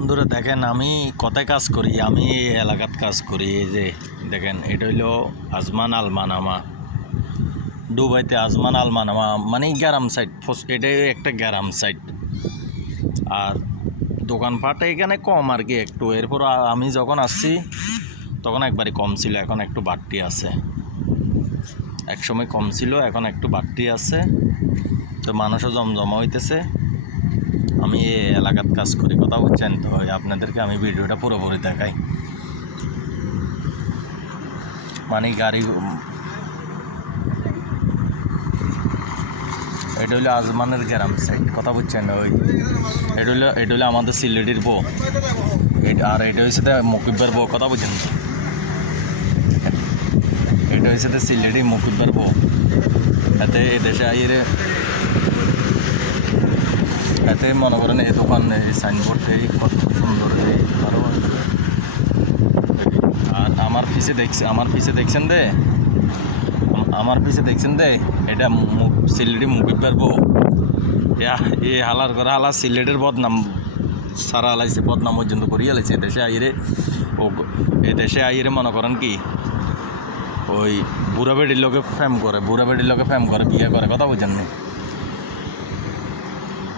বন্ধুরা দেখেন আমি কোথায় কাজ করি, আমি এই এলাকাত কাজ করি। এই যে দেখেন এটা হইলো আজমান আলমানামা, দুবাইতে আজমান আলমানামা মানে গ্রাম সাইড, এটাই একটা গ্রাম সাইড। আর দোকানপাট এখানে কম আর কি একটু। এরপর আমি যখন আসছি তখন একবারে কম ছিল, এখন একটু বাড়তি আছে। একসময় কম ছিল, এখন একটু বাড়তি আছে। তো মানুষও জমজমা হইতেছে। আমি এই এলাকাত কাজ করি, কথা বুঝছেন তো। আপনাদেরকে আমি ভিডিওটা পুরোপুরি দেখাই। মানে গাড়ি, এটা হইলো আজমানের গ্রাম সাইড, কথা বুঝছেন। এটা হইলো আমাদের সিলেটির বউ, আর এটা হয়েছে মুকিবের বউ, কথা বুঝছেন। এটা হয়েছে সিলেটি মুকিবের বউ। এতে এদেশে আইরে এতে মনে করেন এই দোকান, এই সাইনবোর্ড, এই কত সুন্দর, এই ভালো। আর আমার পিছে দেখছেন দে এটা সিলেটি মুকিবের বউ। এ হালার করে হালা সিলেটের বদনাম সারা হালাইছে, বদনাম পর্যন্ত করিয়ে হালাইছে। দেশে আইরে মনে করেন কি ওই বুড়া বেডির লোকে ফ্যাম করে, বিয়ে করে, কথা বুঝেন নি।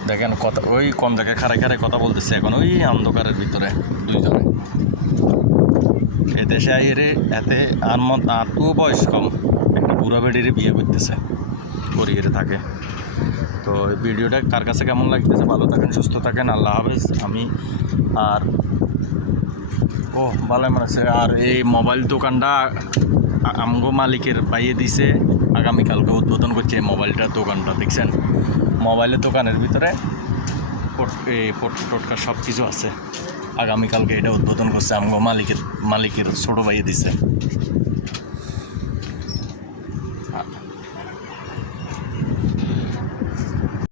দেখেন কথা ওই কোন জায়গায় খাড়ায় কথা বলতেছে এখন, ওই অন্ধকারের ভিতরে দুইজনে। দেশে আইরে এতে আর তো বয়স কম একটা বুড়া বেডির বিয়ে করতেছে, করিয়ে থাকে। তো এই ভিডিওটা কার কাছে কেমন লাগতেছে, ভালো থাকেন, সুস্থ থাকেন, আল্লাহ হাফেজ। আমি আর ভালো মনে আছে। আর এই মোবাইল দোকানটা আমগো মালিকের পাইয়ে দিছে, আগামীকালকে উদ্বোধন করছে এই দোকানটা। দেখছেন মোবাইলের দোকানের ভিতরে টোটকা সব কিছু আছে। আগামীকালকে এটা উদ্বোধন করছে আমগো মালিকের ছোটো পাইয়ে দিছে।